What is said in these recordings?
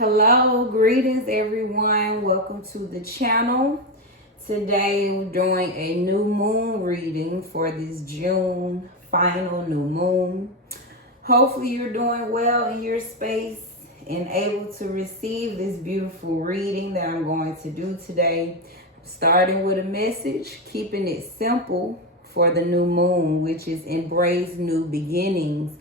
Hello, greetings everyone. Welcome to the channel. Today we're doing a new moon reading for this June final new moon. Hopefully you're doing well in your space and able to receive this beautiful reading that I'm going to do today. Starting with a message, keeping it simple for the new moon, which is embrace new beginnings.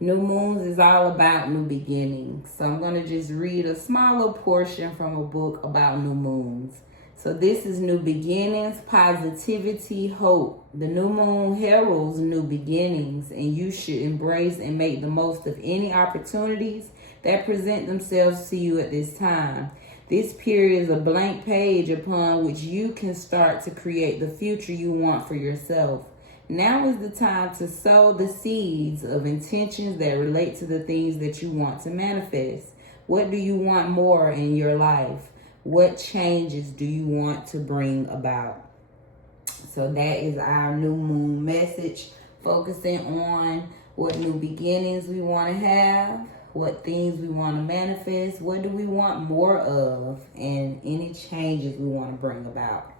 New moons is all about new beginnings. So I'm going to just read a smaller portion from a book about new moons. So this is new beginnings, positivity, hope. The new moon heralds new beginnings, and you should embrace and make the most of any opportunities that present themselves to you at this time. This period is a blank page upon which you can start to create the future you want for yourself. Now is the time to sow the seeds of intentions that relate to the things that you want to manifest. What do you want more in your life? What changes do you want to bring about? So that is our new moon message, focusing on what new beginnings we want to have, what things we want to manifest, what do we want more of, and any changes we want to bring about.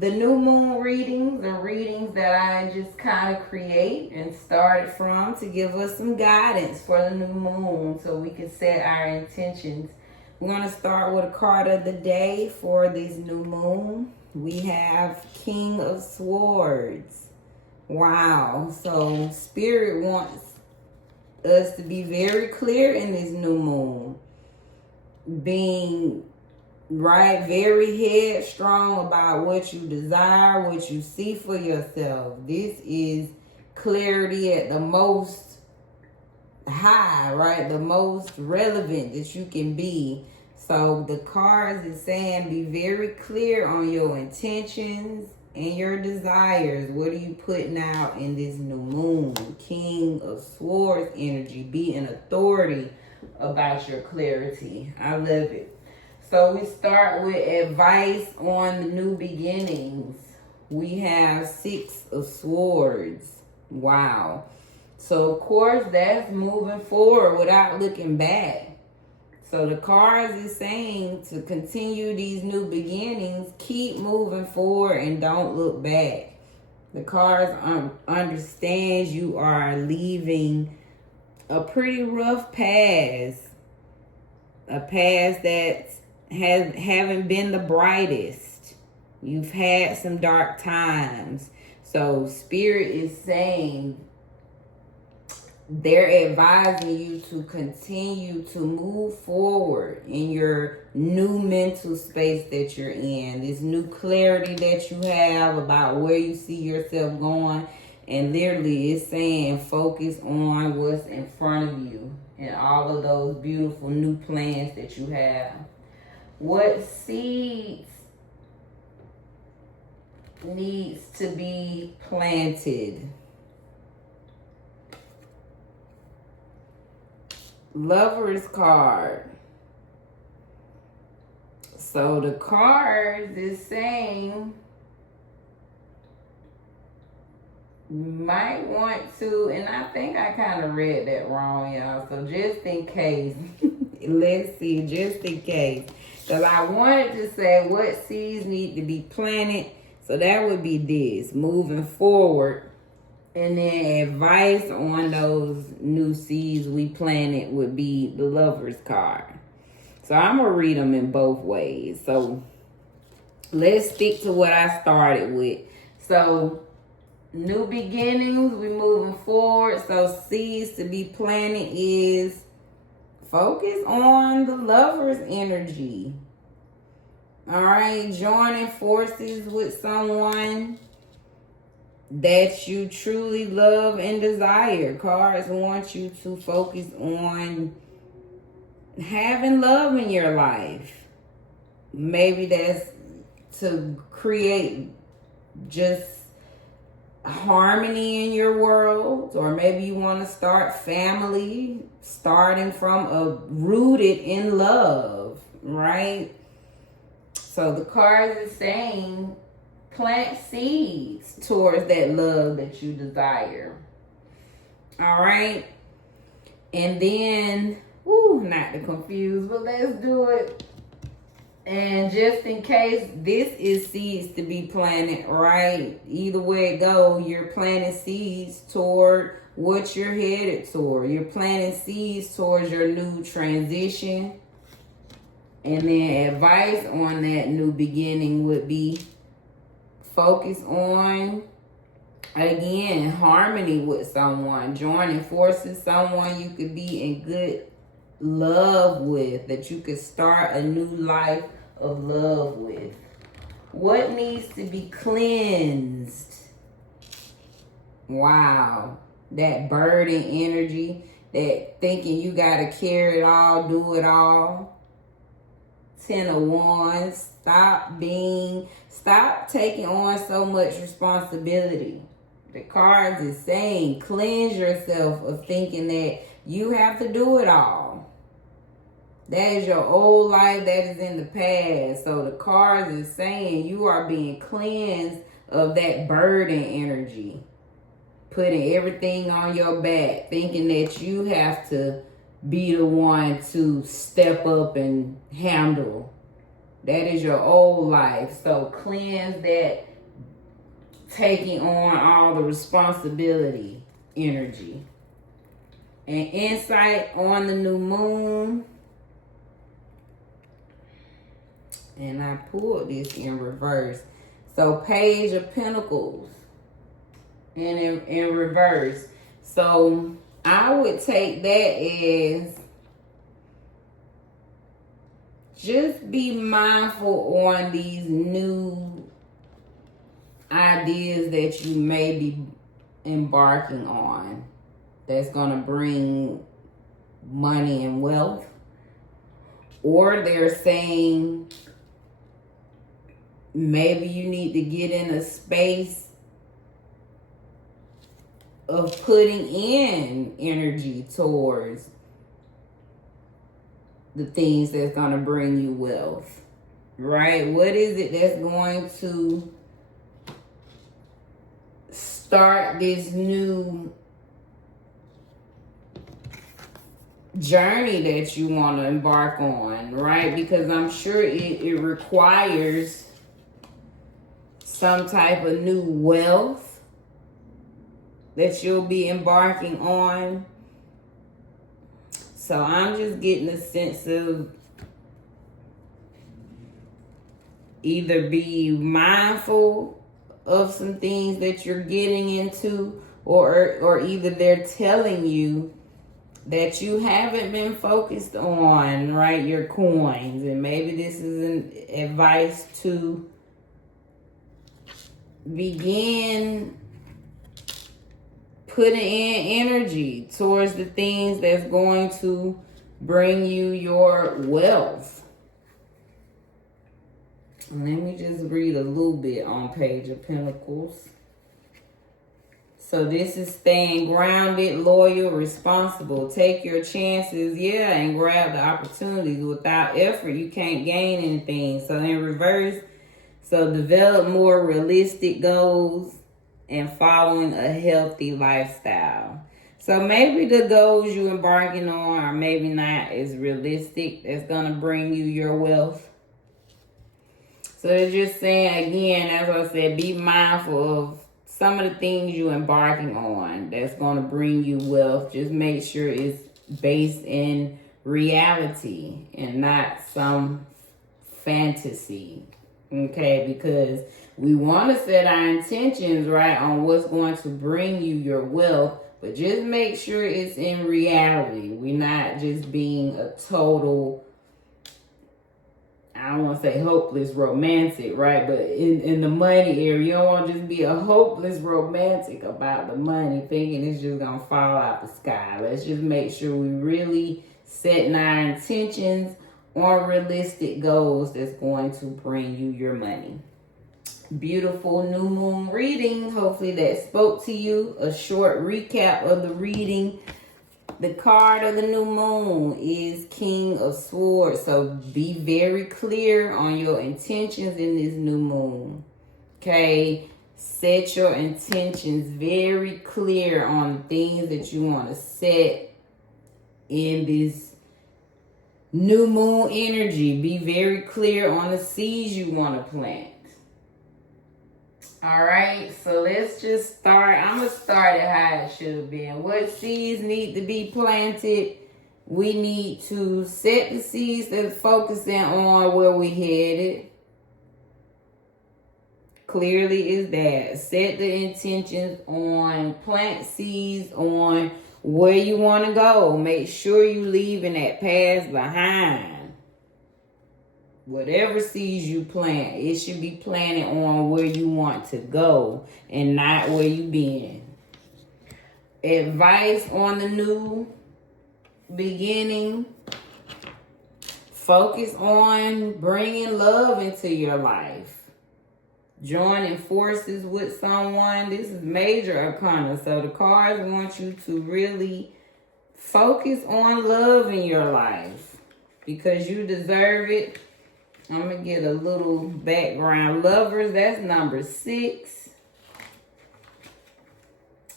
The new moon readings are readings that I just kind of create and started from to give us some guidance for the new moon so we can set our intentions. We're going to start with a card of the day for this new moon. We have King of Swords. Wow. So Spirit wants us to be very clear in this new moon. Being very headstrong about what you desire, what you see for yourself. This is clarity at the most high, right? The most relevant that you can be. So the cards is saying be very clear on your intentions and your desires. What are you putting out in this new moon? King of Swords energy. Be an authority about your clarity. I love it. So we start with advice on the new beginnings. We have Six of Swords. Wow. So of course that's moving forward without looking back. So the cards is saying to continue these new beginnings, keep moving forward and don't look back. The cards understands you are leaving a pretty rough past. A past that haven't been the brightest. You've had some dark times. So Spirit is saying they're advising you to continue to move forward in your new mental space that you're in. This new clarity that you have about where you see yourself going. And literally it's saying focus on what's in front of you and all of those beautiful new plans that you have. What seeds needs to be planted? Lover's card. So the cards is saying you might want to, and I think I kind of read that wrong, y'all. So just in case, let's see, just in case. Because I wanted to say what seeds need to be planted. So that would be this, moving forward. And then advice on those new seeds we planted would be the Lover's card. So I'm going to read them in both ways. So let's stick to what I started with. So new beginnings, we moving forward. So seeds to be planted is focus on the Lover's energy. All right, joining forces with someone that you truly love and desire. Cards want you to focus on having love in your life. Maybe that's to create just harmony in your world, or maybe you want to start family, starting from rooted in love, right? So the cards is saying plant seeds towards that love that you desire. All right. And then not to confuse, but let's do it. And just in case, this is seeds to be planted, right? Either way it goes, you're planting seeds toward what you're headed toward. You're planting seeds towards your new transition. And then advice on that new beginning would be focus on, again, harmony with someone, joining forces, someone you could be in good love with, that you could start a new life of love with. What needs to be cleansed? Wow. That burden energy, that thinking you got to carry it all, do it all. 10 of Wands. Stop taking on so much responsibility. The cards is saying cleanse yourself of thinking that you have to do it all. That is your old life, that is in the past. So the cards is saying you are being cleansed of that burden energy. Putting everything on your back, thinking that you have to be the one to step up and handle. That is your old life. So cleanse that taking on all the responsibility energy. And insight on the new moon. And I pulled this in reverse. So Page of Pentacles. And in reverse. So I would take that as just be mindful on these new ideas that you may be embarking on that's going to bring money and wealth. Or they're saying maybe you need to get in a space of putting in energy towards the things that's going to bring you wealth, right? What is it that's going to start this new journey that you want to embark on, right? Because I'm sure it requires some type of new wealth that you'll be embarking on. So I'm just getting a sense of either be mindful of some things that you're getting into, or either they're telling you that you haven't been focused on, right, your coins. And maybe this is an advice to begin putting in energy towards the things that's going to bring you your wealth. Let me just read a little bit on Page of Pentacles. So this is staying grounded, loyal, responsible. Take your chances, and grab the opportunities. Without effort, you can't gain anything. So in reverse, so develop more realistic goals and following a healthy lifestyle. So maybe the goals you're embarking on are maybe not as realistic. That's going to bring you your wealth. So they're just saying, again, as I said, be mindful of some of the things you're embarking on that's going to bring you wealth. Just make sure it's based in reality and not some fantasy. Okay, because we want to set our intentions right on what's going to bring you your wealth, but just make sure it's in reality. We're not just being a total, I don't want to say hopeless romantic, right? But in the money area, you don't want to just be a hopeless romantic about the money, thinking it's just going to fall out the sky. Let's just make sure we really setting our intentions on realistic goals that's going to bring you your money. Beautiful new moon reading. Hopefully that spoke to you. A short recap of the reading. The card of the new moon is King of Swords. So be very clear on your intentions in this new moon. Okay? Set your intentions very clear on things that you want to set in this New moon energy. Be very clear on the seeds you want to plant. All right, so let's just start. I'm going to start it how it should have been. What seeds need to be planted? We need to set the seeds that's focusing on where we headed. Clearly is that. Set the intentions on plant seeds on where you want to go. Make sure you leaving that past behind. Whatever seeds you plant, it should be planted on where you want to go and not where you been. Advice on the new beginning. Focus on bringing love into your life. Joining forces with someone. This is major arcana. So the cards want you to really focus on love in your life because you deserve it. I'm going to get a little background. Lovers, that's number 6.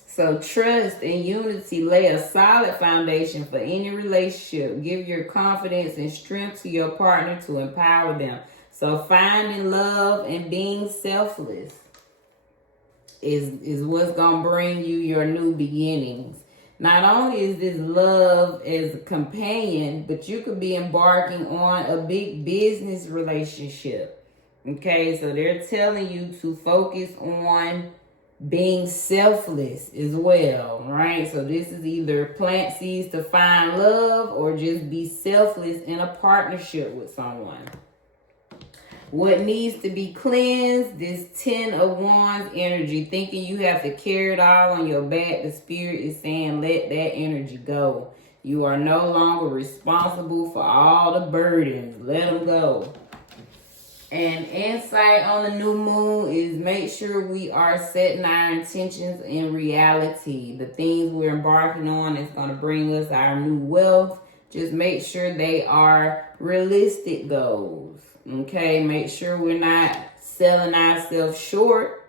So trust and unity lay a solid foundation for any relationship. Give your confidence and strength to your partner to empower them. So finding love and being selfless is what's going to bring you your new beginnings. Not only is this love as a companion, but you could be embarking on a big business relationship. Okay, so they're telling you to focus on being selfless as well, right? So this is either plant seeds to find love or just be selfless in a partnership with someone. What needs to be cleansed? This 10 of Wands energy. Thinking you have to carry it all on your back. The spirit is saying let that energy go. You are no longer responsible for all the burdens. Let them go. And insight on the new moon is make sure we are setting our intentions in reality. The things we're embarking on is going to bring us our new wealth. Just make sure they are realistic goals. Okay, make sure we're not selling ourselves short.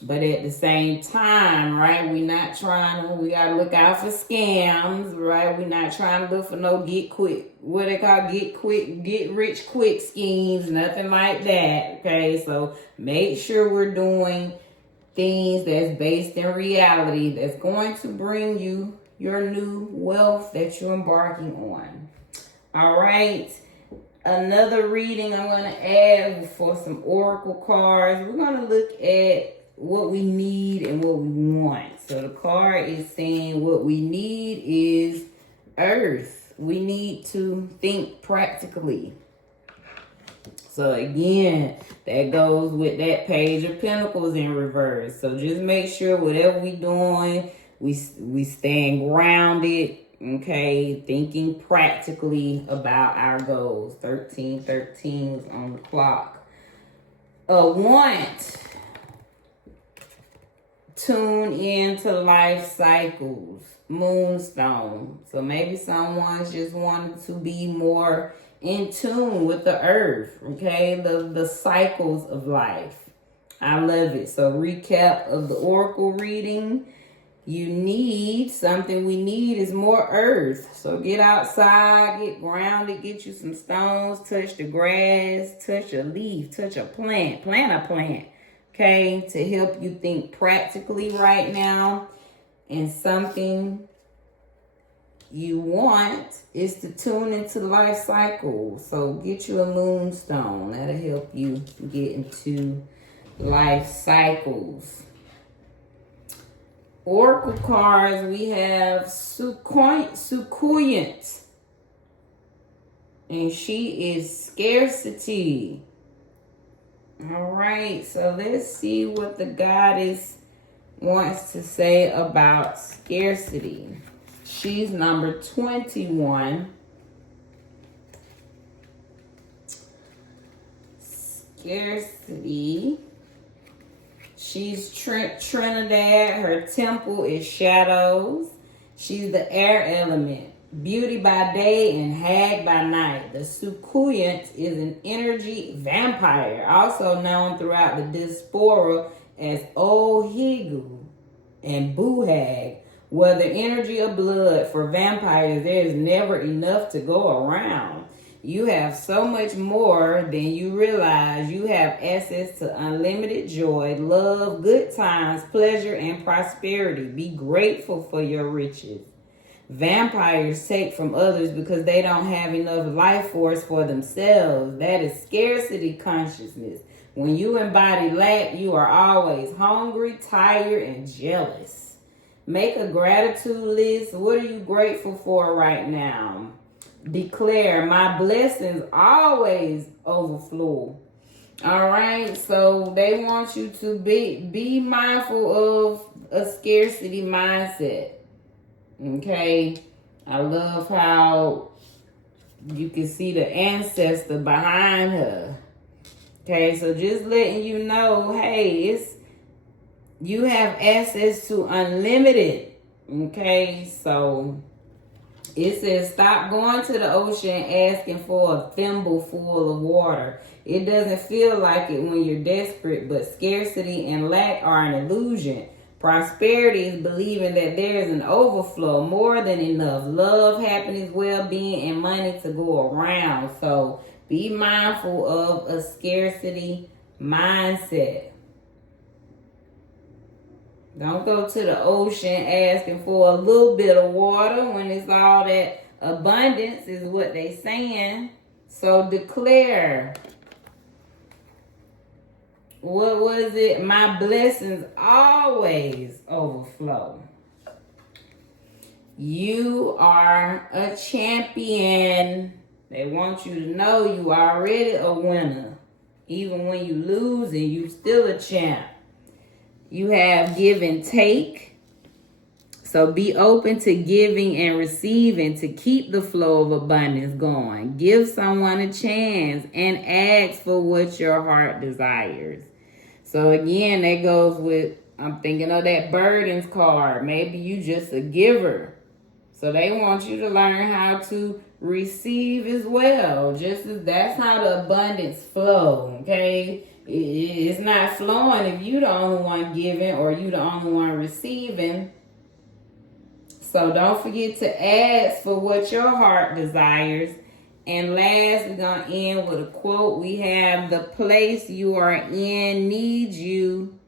But at the same time, right, we got to look out for scams, right? We're not trying to look for no get rich quick schemes, nothing like that. Okay, so make sure we're doing things that's based in reality that's going to bring you your new wealth that you're embarking on. All right. Another reading I'm going to add for some oracle cards. We're going to look at what we need and what we want. So the card is saying what we need is earth. We need to think practically. So again, that goes with that Page of Pentacles in reverse. So just make sure whatever we're doing, we stand grounded. Okay, thinking practically about our goals. 13 on the clock. Want. Tune into life cycles. Moonstone. So maybe someone's just wanting to be more in tune with the earth. Okay, the cycles of life. I love it. So recap of the oracle reading. We need is more earth. So get outside, get grounded, get you some stones, touch the grass, touch a leaf, touch a plant, plant a plant, okay, to help you think practically right now. And something you want is to tune into life cycle. So get you a moonstone. That'll help you get into life cycles. Oracle cards, we have Succulent. And she is scarcity. All right, so let's see what the goddess wants to say about scarcity. She's number 21. Scarcity. She's Trinidad. Her temple is shadows. She's the air element. Beauty by day and hag by night. The succulent is an energy vampire, also known throughout the diaspora as Old Higu and Buhag, Well, the energy of blood for vampires, there is never enough to go around. You have so much more than you realize. You have access to unlimited joy, love, good times, pleasure, and prosperity. Be grateful for your riches. Vampires take from others because they don't have enough life force for themselves. That is scarcity consciousness. When you embody lack, you are always hungry, tired, and jealous. Make a gratitude list. What are you grateful for right now? Declare, my blessings always overflow. All right, so they want you to be mindful of a scarcity mindset. Okay, I love how you can see the ancestor behind her. Okay, so just letting you know, hey, you have access to unlimited. Okay, so it says stop going to the ocean asking for a thimble full of water. It doesn't feel like it when you're desperate, but scarcity and lack are an illusion. Prosperity is believing that there is an overflow, more than enough love, happiness, well-being, and money to go around. So be mindful of a scarcity mindset. Don't go to the ocean asking for a little bit of water when it's all that abundance is what they saying. So declare. What was it? My blessings always overflow. You are a champion. They want you to know you are already a winner. Even when you lose and you still a champ. You have give and take. So be open to giving and receiving to keep the flow of abundance going. Give someone a chance and ask for what your heart desires. So again, that goes with, I'm thinking of that burdens card. Maybe you just a giver. So they want you to learn how to receive as well. Just as that's how the abundance flow, okay? It's not flowing if you the only one giving or you the only one receiving. So don't forget to ask for what your heart desires. And last, we're going to end with a quote. We have, the place you are in needs you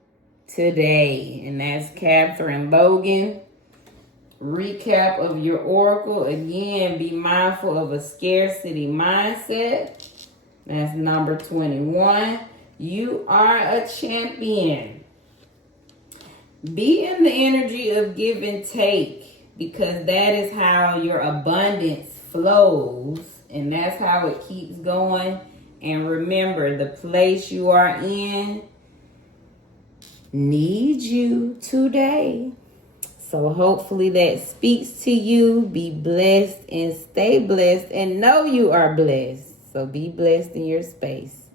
today. And that's Catherine Logan. Recap of your oracle. Again, be mindful of a scarcity mindset. That's number 21. You are a champion. Be in the energy of give and take, because that is how your abundance flows, and that's how it keeps going. And remember, the place you are in needs you today. So hopefully that speaks to you. Be blessed and stay blessed and know you are blessed. So be blessed in your space.